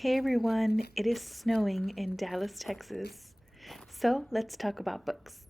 Hey everyone, it is snowing in Dallas, Texas. So let's talk about books.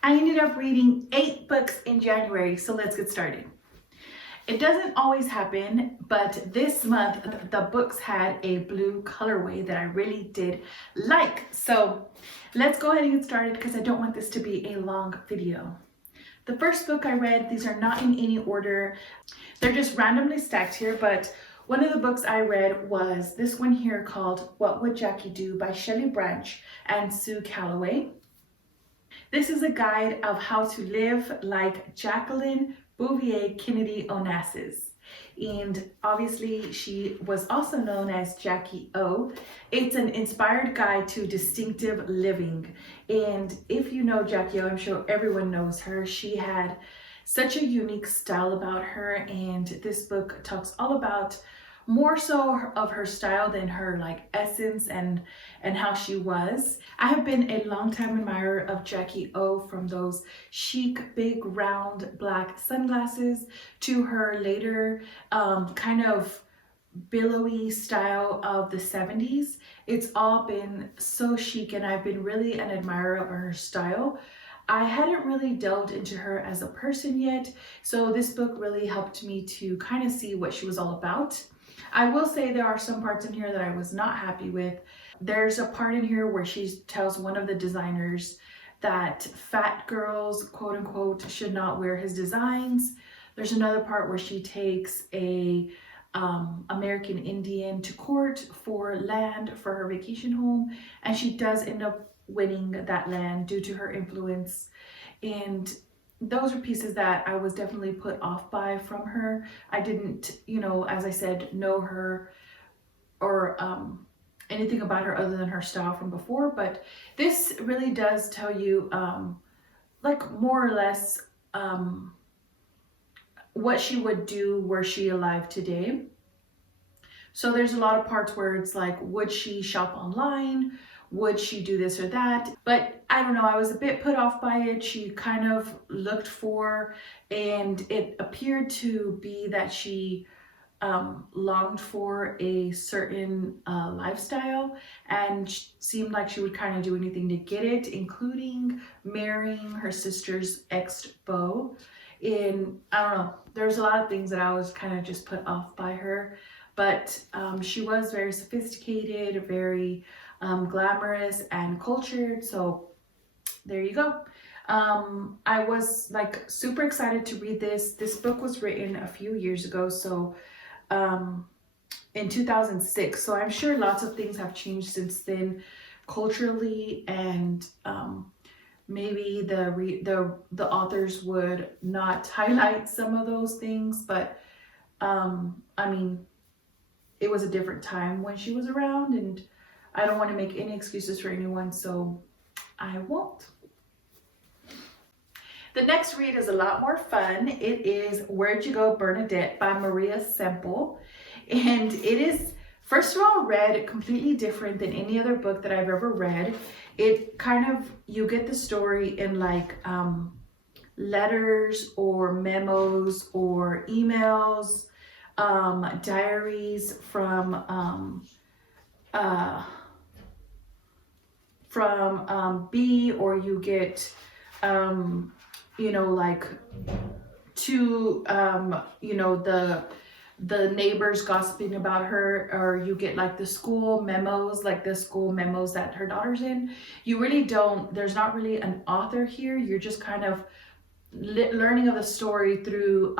I ended up reading 8 books in January, so let's get started. It doesn't always happen, but this month the books had a blue colorway that I really did like. So let's go ahead and get started because I don't want this to be a long video. The first book I read, these are not in any order. They're just randomly stacked here, but one of the books I read was this one here called What Would Jackie Do by Shelley Branch and Sue Calloway. This is a guide of how to live like Jacqueline Bouvier Kennedy Onassis. And obviously she was also known as Jackie O. It's an inspired guide to distinctive living. And if you know Jackie O, I'm sure everyone knows her. She had such a unique style about her, and this book talks all about more so of her style than her like essence and how she was. I have been a longtime admirer of Jackie O, from those chic big round black sunglasses to her later kind of billowy style of the 70s. It's all been so chic, and I've been really an admirer of her style. I hadn't really delved into her as a person yet, so this book really helped me to kind of see what she was all about. I will say there are some parts in here that I was not happy with. There's a part in here where she tells one of the designers that fat girls, quote unquote, should not wear his designs. There's another part where she takes a American Indian to court for land for her vacation home, and she does end up winning that land due to her influence. And those are pieces that I was definitely put off by from her. I didn't, as I said, know her or anything about her other than her style from before, but this really does tell you like more or less what she would do were she alive today. So there's a lot of parts where it's like, would she shop online? Would she do this or that? But I don't know, I was a bit put off by it. She kind of looked for, and it appeared to be that she longed for a certain lifestyle, and seemed like she would kind of do anything to get it, including marrying her sister's ex-beau. I don't know, there's a lot of things that I was kind of just put off by her. But she was very sophisticated, very glamorous and cultured. So there you go. I was like super excited to read this. This book was written a few years ago, so in 2006. So I'm sure lots of things have changed since then, culturally, and maybe the authors would not highlight some of those things, but I mean, it was a different time when she was around, and I don't want to make any excuses for anyone, so I won't. The next read is a lot more fun. It is Where'd You Go Bernadette by Maria Semple, and it is, first of all, read completely different than any other book that I've ever read. It kind of, you get the story in like letters or memos or emails, diaries from B, or you get like to the the neighbors gossiping about her, or you get like the school memos, that her daughter's in. You really don't, there's not really an author here. You're just kind of learning of the story through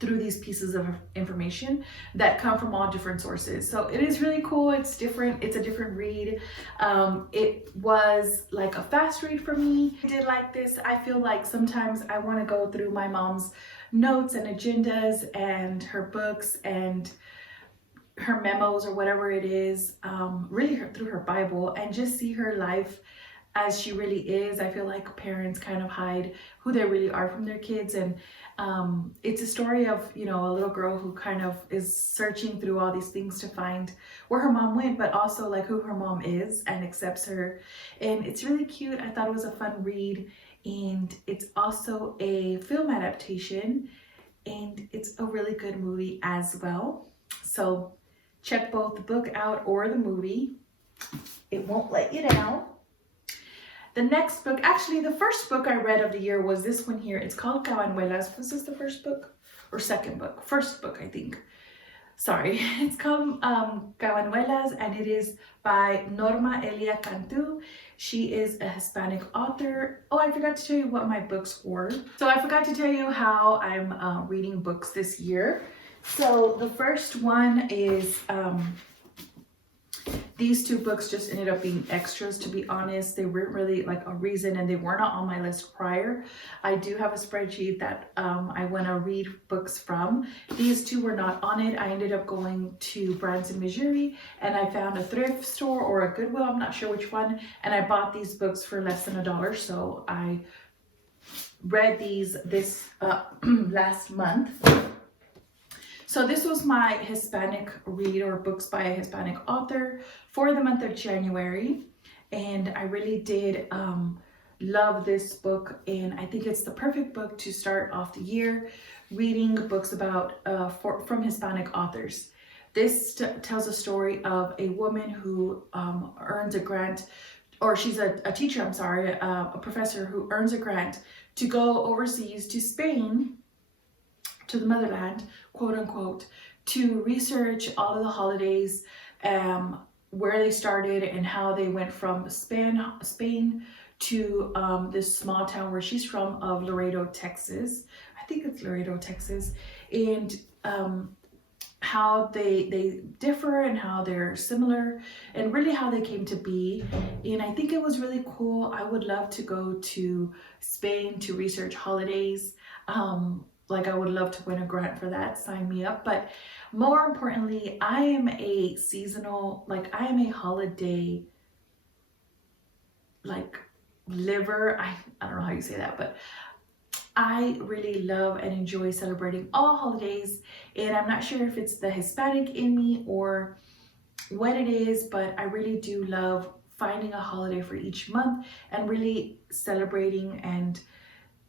these pieces of information that come from all different sources. So it is really cool. It's different. It's a different read. It was like a fast read for me. I did like this. I feel like sometimes I want to go through my mom's notes and agendas and her books and her memos or whatever it is, really through her Bible, and just see her life as she really is. I feel like parents kind of hide who they really are from their kids, and it's a story of, you know, a little girl who kind of is searching through all these things to find where her mom went, but also like who her mom is and accepts her. And it's really cute. I thought it was a fun read, and it's also a film adaptation, and it's a really good movie as well. So check both the book out or the movie. It won't let you down. The next book, actually the first book I read of the year was this one here. It's called Commanuelas. Was this the first book or second book? First book, I think. Sorry. It's called Commanuelas, and it is by Norma Elia Cantu. She is a Hispanic author. Oh, I forgot to tell you what my books were. So I forgot to tell you how I'm reading books this year. So the first one is these two books just ended up being extras, to be honest. They weren't really like a reason, and they were not on my list prior. I do have a spreadsheet that I want to read books from. These two were not on it. I ended up going to Branson, Missouri, and I found a thrift store or a Goodwill, I'm not sure which one, and I bought these books for less than $1. So I read these this last month. So this was my Hispanic read, or books by a Hispanic author, for the month of January. And I really did love this book, and I think it's the perfect book to start off the year reading books about from Hispanic authors. This tells a story of a woman who earns a grant, or she's a teacher, I'm sorry, a professor who earns a grant to go overseas to Spain, to the motherland, quote unquote, to research all of the holidays, where they started and how they went from Spain to this small town where she's from of Laredo, Texas. I think it's Laredo, Texas. And how they differ and how they're similar, and really how they came to be. And I think it was really cool. I would love to go to Spain to research holidays. Like, I would love to win a grant for that. Sign me up. But more importantly, I am a seasonal, like I am a holiday, like, liver. I don't know how you say that, but I really love and enjoy celebrating all holidays. And I'm not sure if it's the Hispanic in me or what it is, but I really do love finding a holiday for each month and really celebrating, and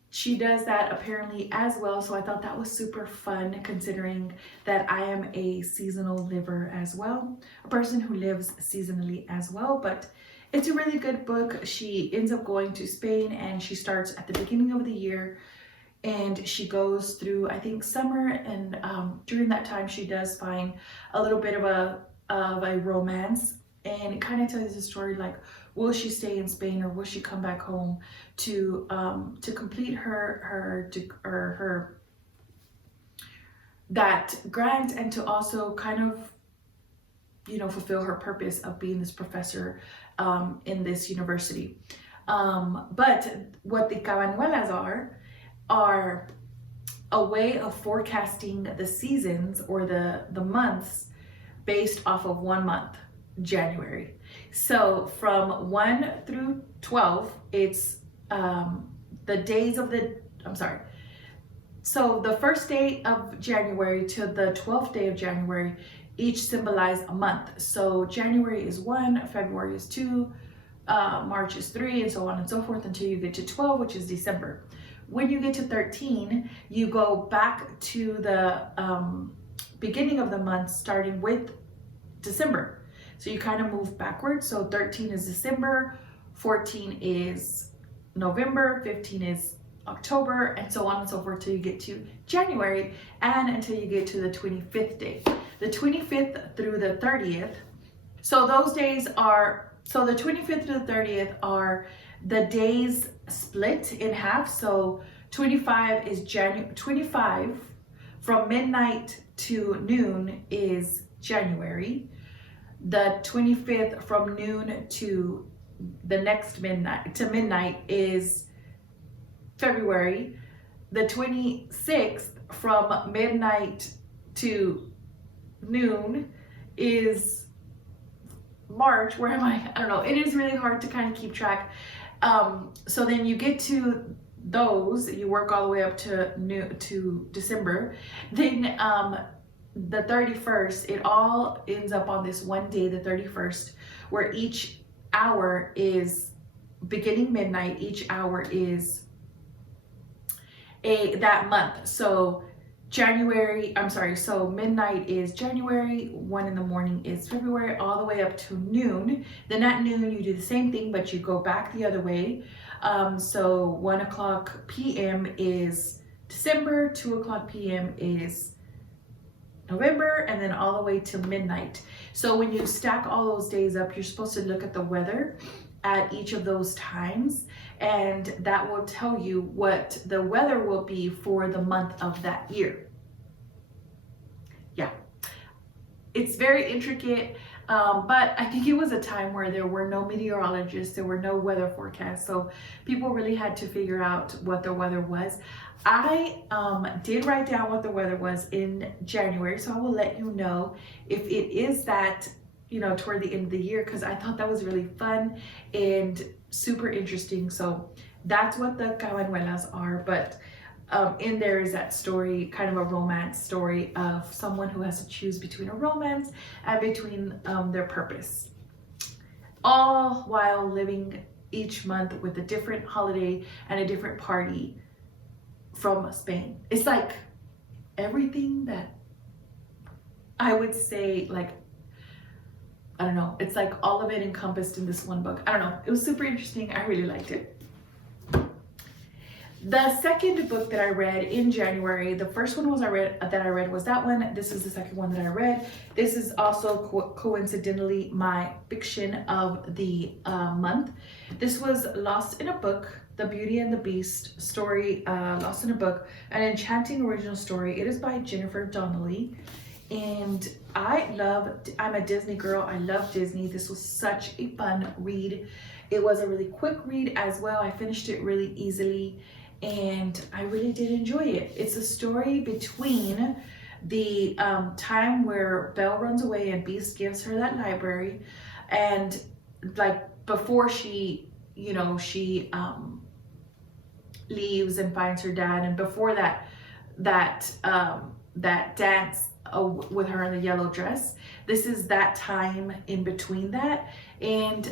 she does that apparently as well. So I thought that was super fun, considering that I am a seasonal liver as well, a person who lives seasonally as well. But it's a really good book. She ends up going to Spain, and she starts at the beginning of the year, and she goes through, I think, summer, and during that time she does find a little bit of a romance, and it kind of tells the story, like, will she stay in Spain or will she come back home to complete her that grant, and to also kind of, you know, fulfill her purpose of being this professor in this university. But what the Commanuelas are a way of forecasting the seasons or the months based off of 1 month, January. So from 1 through 12, it's the days of the, I'm sorry. So the first day of January to the 12th day of January, each symbolize a month. So January is 1, February is 2, March is 3, and so on and so forth until you get to 12, which is December. When you get to 13, you go back to the beginning of the month, starting with December. So you kind of move backwards. So 13 is December, 14 is November, 15 is October, and so on and so forth till you get to January, and until you get to the 25th day. The 25th through the 30th. So those days are, so the 25th to the 30th are the days split in half. So 25 is January, 25 from midnight to noon is January. The 25th from noon to the next midnight is February. The 26th from midnight to noon is March. Where am I? I don't know. It is really hard to kind of keep track. So then you get to those, you work all the way up to December. Then the 31st, it all ends up on this one day, the 31st, where each hour is beginning midnight. Each hour is that month. So so midnight is January, 1 in the morning is February, all the way up to noon. Then at noon you do the same thing, but you go back the other way. So 1 o'clock p.m. is December, 2 o'clock p.m. is November, and then all the way to midnight. So when you stack all those days up, you're supposed to look at the weather at each of those times, and that will tell you what the weather will be for the month of that year. Yeah, it's very intricate, but I think it was a time where there were no meteorologists, there were no weather forecasts, so people really had to figure out what the weather was. I did write down what the weather was in January, so I will let you know if it is that, you know, toward the end of the year, because I thought that was really fun and super interesting. So that's what the Commanuelas are, but in there is that story, kind of a romance story of someone who has to choose between a romance and between their purpose, all while living each month with a different holiday and a different party from Spain. It's like everything that I would say, like, I don't know, it's like all of it encompassed in this one book. I don't know, it was super interesting. I really liked it. The second book that I read in January, the first one was I read was that one. This is the second one that I read. This is also coincidentally my fiction of the month. This was Lost in a Book, The Beauty and the Beast story, Lost in a Book, an enchanting original story. It is by Jennifer Donnelly. And I'm a Disney girl. I love Disney. This was such a fun read. It was a really quick read as well. I finished it really easily and I really did enjoy it. It's a story between the time where Belle runs away and Beast gives her that library, and like before she, you know, she leaves and finds her dad, and before that dance with her in the yellow dress. This is that time in between that, and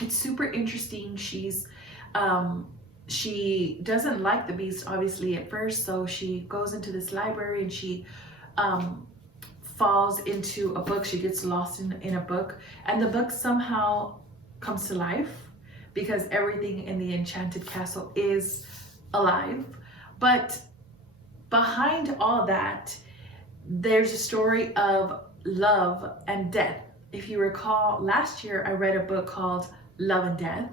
it's super interesting. She doesn't like the Beast obviously at first, so she goes into this library and she falls into a book. She gets lost in a book, and the book somehow comes to life because everything in the enchanted castle is alive. But behind all that, there's a story of love and death. If you recall, last year I read a book called Love and Death,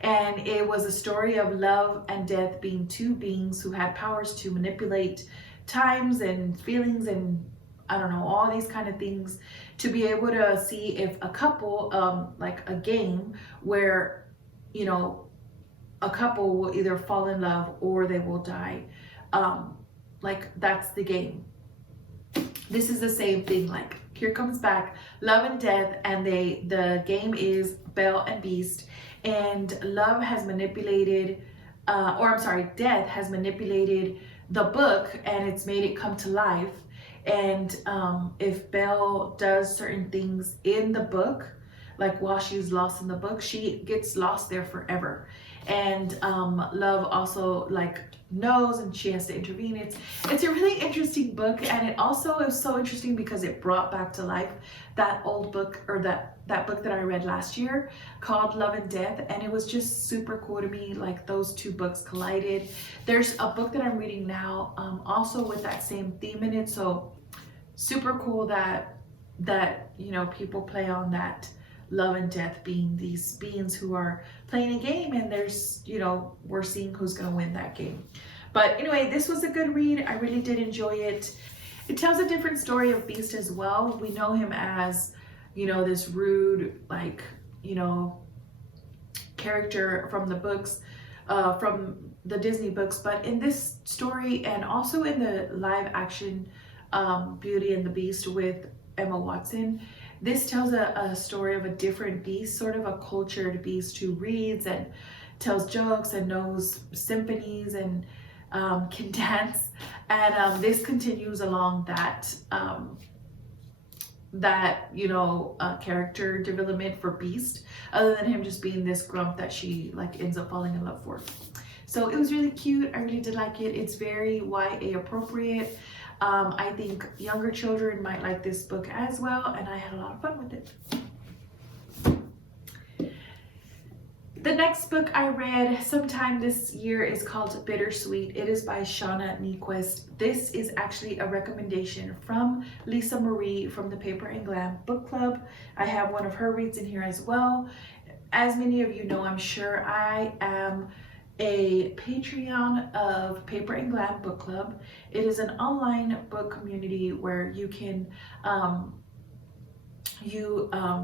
and it was a story of love and death being two beings who had powers to manipulate times and feelings and I don't know, all these kind of things, to be able to see if a couple, like a game where, you know, a couple will either fall in love or they will die. Like that's the game. This is the same thing. Like here comes back love and death, and the game is Belle and Beast, and love has manipulated, death has manipulated the book and it's made it come to life. And if Belle does certain things in the book, like while she's lost in the book, she gets lost there forever. And love also like knows, and she has to intervene. It's a really interesting book, and it also is so interesting because it brought back to life that old book, or that that book that I read last year called Love and Death, and it was just super cool to me, like those two books collided. There's a book that I'm reading now, also with that same theme in it, so super cool that you know, people play on that love and death being these beings who are playing a game, and there's, you know, we're seeing who's going to win that game. But anyway, this was a good read. I really did enjoy it. It tells a different story of Beast as well. We know him as, you know, this rude, like, you know, character from the books, from the Disney books, but in this story and also in the live action Beauty and the Beast with Emma Watson, this tells a story of a different beast, sort of a cultured beast who reads and tells jokes and knows symphonies and can dance. And this continues along that you know, character development for Beast, other than him just being this grump that she like ends up falling in love for. So it was really cute. I really did like it. It's very YA appropriate. I think younger children might like this book as well, and I had a lot of fun with it. The next book I read sometime this year is called Bittersweet. It is by Shauna Niequist. This is actually a recommendation from Lisa Marie from the Paper and Glam book club. I have one of her reads in here as well. As many of you know, I'm sure, I am a Patreon of Paper and Glam book club. It is an online book community where you can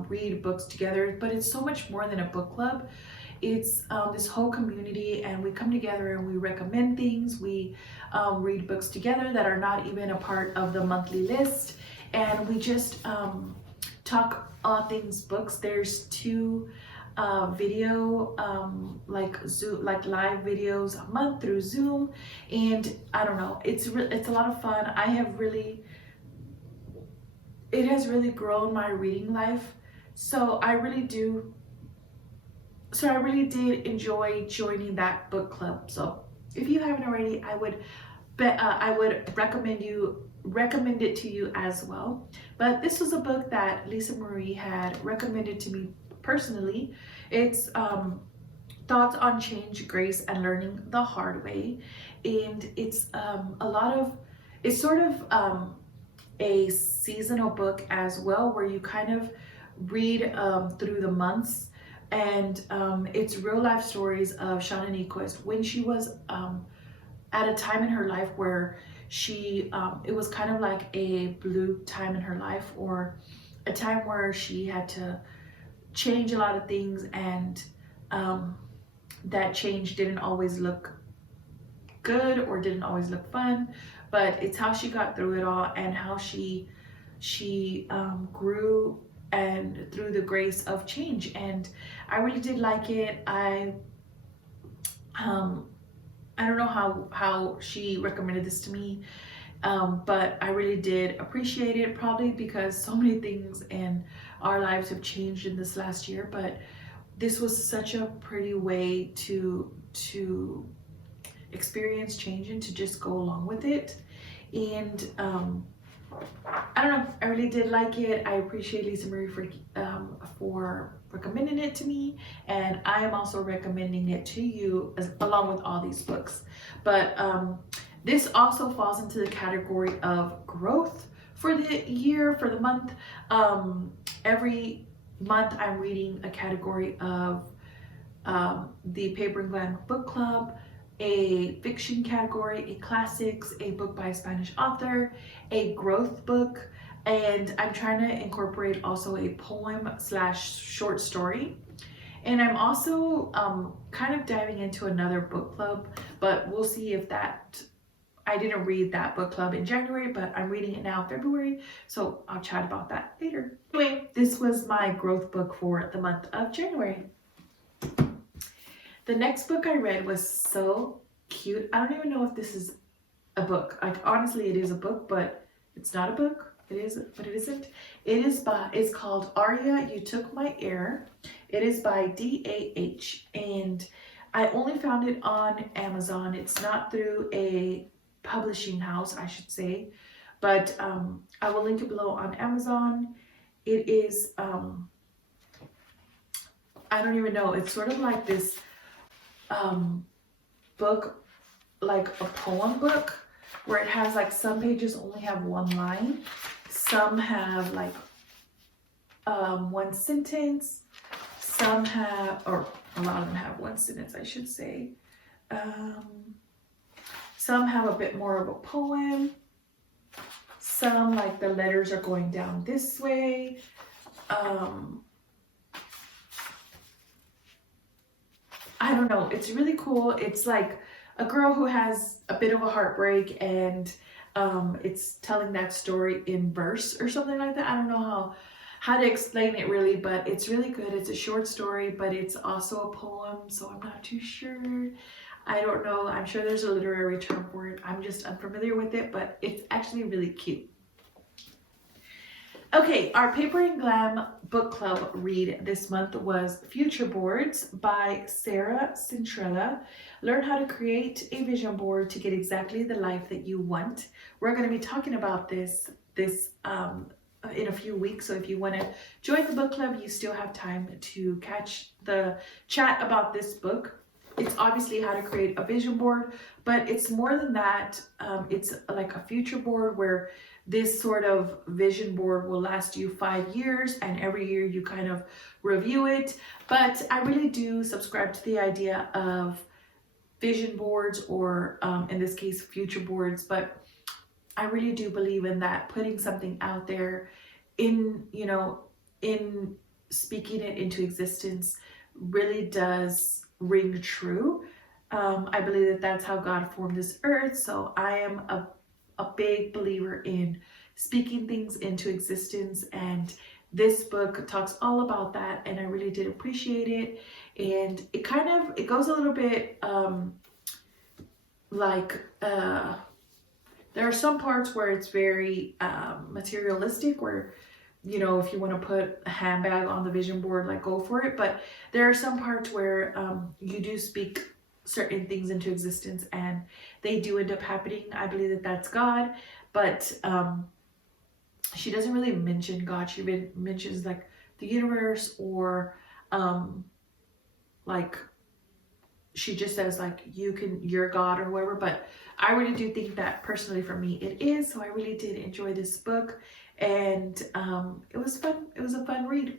read books together, but it's so much more than a book club. It's this whole community, and we come together and we recommend things. We read books together that are not even a part of the monthly list, and we just talk all things books. There's two video like live videos a month through Zoom, and I don't know, it's a lot of fun. It has really grown my reading life, so I really did enjoy joining that book club. So if you haven't already, I would recommend it to you as well. But this was a book that Lisa Marie had recommended to me personally. It's thoughts on change, grace, and learning the hard way, and it's it's sort of a seasonal book as well, where you kind of read through the months. And it's real life stories of Shauna Niequist when she was at a time in her life where she, it was kind of like a blue time in her life, or a time where she had to change a lot of things, and that change didn't always look good or didn't always look fun, but it's how she got through it all, and how she grew and through the grace of change. And I really did like it. I don't know how she recommended this to me, but I really did appreciate it, probably because so many things in our lives have changed in this last year. But this was such a pretty way to experience change and to just go along with it. And I don't know, I really did like it. I appreciate Lisa Marie for recommending it to me, and I am also recommending it to you along with all these books. But this also falls into the category of growth for the year, for the month. Every month I'm reading a category of the Paper and Glam book club, a fiction category, a classics, a book by a Spanish author, a growth book, and I'm trying to incorporate also a poem / short story. And I'm also kind of diving into another book club, but we'll see if that, I didn't read that book club in January, but I'm reading it now in February, so I'll chat about that later. Anyway, this was my growth book for the month of January. The next book I read was so cute. I don't even know if this is a book. Like, honestly, it is a book, but it's not a book. It is, but it isn't. It's called Aria, You Took My Air. It is by D.A.H. and I only found it on Amazon. It's not through a publishing house, I should say, but I will link it below on Amazon. It is I don't even know. It's sort of like this book, like a poem book, where it has like some pages only have one line, some have like one sentence, some have, or a lot of them have one sentence, I should say. Some have a bit more of a poem. Some, like the letters are going down this way. I don't know. It's really cool. It's like a girl who has a bit of a heartbreak, and it's telling that story in verse or something like that. I don't know how to explain it really, but it's really good. It's a short story, but it's also a poem, so I'm not too sure. I don't know. I'm sure there's a literary term for it. I'm just unfamiliar with it, but it's actually really cute. Okay, our Paper and Glam book club read this month was Future Boards by Sarah Centrella. Learn how to create a vision board to get exactly the life that you want. We're going to be talking about this in a few weeks, so if you want to join the book club, you still have time to catch the chat about this book. It's obviously how to create a vision board, but it's more than that. It's like a future board where this sort of vision board will last you 5 years, and every year you kind of review it. But I really do subscribe to the idea of vision boards, or in this case, future boards. But I really do believe in that, putting something out there in speaking it into existence really does ring true. I believe that that's how God formed this earth. So I am a big believer in speaking things into existence, and this book talks all about that, and I really did appreciate it. And it goes a little bit there are some parts where it's very materialistic, where if you want to put a handbag on the vision board, like, go for it. But there are some parts where you do speak certain things into existence, and they do end up happening. I believe that that's God, but she doesn't really mention God. She mentions like the universe, or like she just says like you're God or whatever. But I really do think that personally for me it is. So I really did enjoy this book, and it was fun. It was a fun read.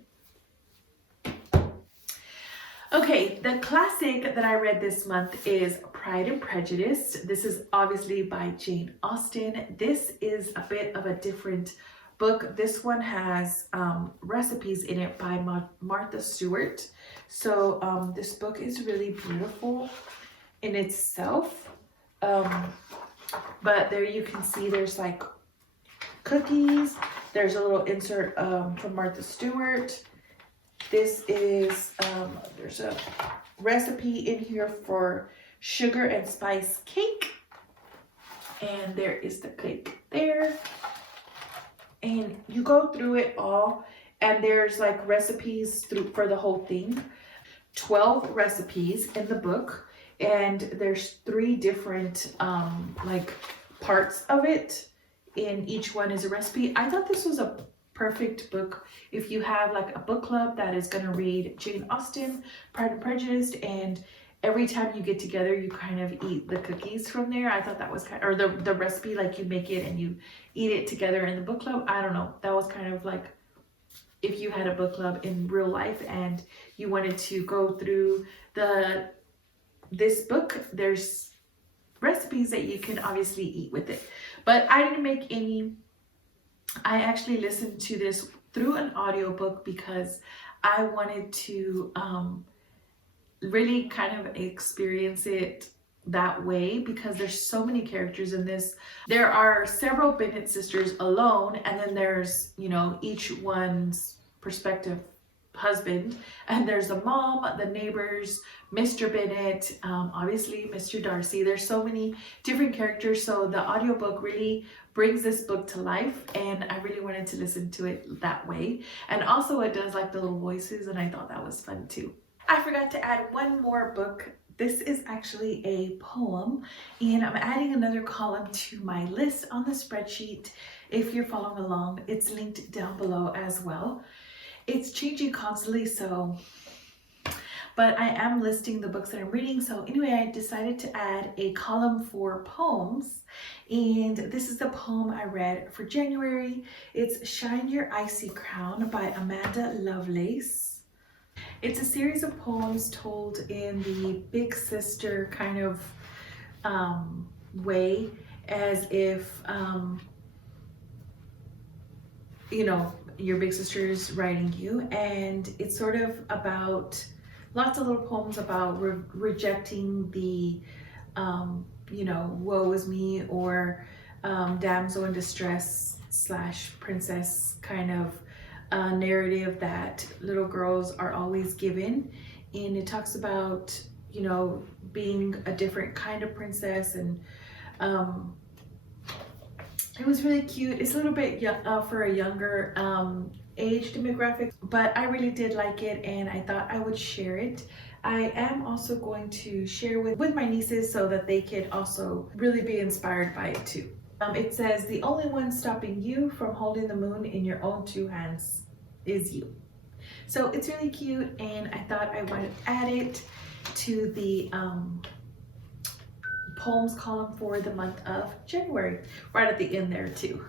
Okay, the classic that I read this month is Pride and Prejudice. This is obviously by Jane Austen. This is a bit of a different book. This one has recipes in it by Martha Stewart. So this book is really beautiful in itself. But there you can see there's like cookies. There's a little insert from Martha Stewart. This is, there's a recipe in here for sugar and spice cake. And there is the cake there. And you go through it all, and there's like recipes for the whole thing. 12 recipes in the book, and there's 3 different like parts of it. And each one is a recipe. I thought this was a perfect book if you have like a book club that is going to read Jane Austen, Pride and Prejudice, and every time you get together you kind of eat the cookies from there. I thought that was or the recipe, like you make it and you eat it together in the book club. I don't know, that was kind of like if you had a book club in real life and you wanted to go through this book. There's recipes that you can obviously eat with it, but I didn't make any. I actually listened to this through an audiobook because I wanted to really kind of experience it that way, because there's so many characters in this. There are several Bennett sisters alone, and then there's, each one's perspective husband, and there's the mom, the neighbors, Mr. Bennett, obviously Mr. Darcy. There's so many different characters, so the audiobook really brings this book to life, and I really wanted to listen to it that way. And also it does like the little voices, and I thought that was fun too. I forgot to add one more book. This is actually a poem, and I'm adding another column to my list on the spreadsheet. If you're following along, it's linked down below as well. It's changing constantly, so but I am listing the books that I'm reading. So anyway, I decided to add a column for poems, and this is the poem I read for January. It's Shine Your Icy Crown by Amanda Lovelace. It's a series of poems told in the big sister kind of way, as if you know, your big sister's writing you, and it's sort of about lots of little poems about rejecting the you know, woe is me, or damsel in distress slash princess kind of narrative that little girls are always given. And it talks about, you know, being a different kind of princess, and it was really cute. It's a little bit for a younger age demographic, but I really did like it, and I thought I would share it. I am also going to share with my nieces so that they could also really be inspired by it too. It says, the only one stopping you from holding the moon in your own two hands is you. So it's really cute, and I thought I would add it to the poems column for the month of January, right at the end there too.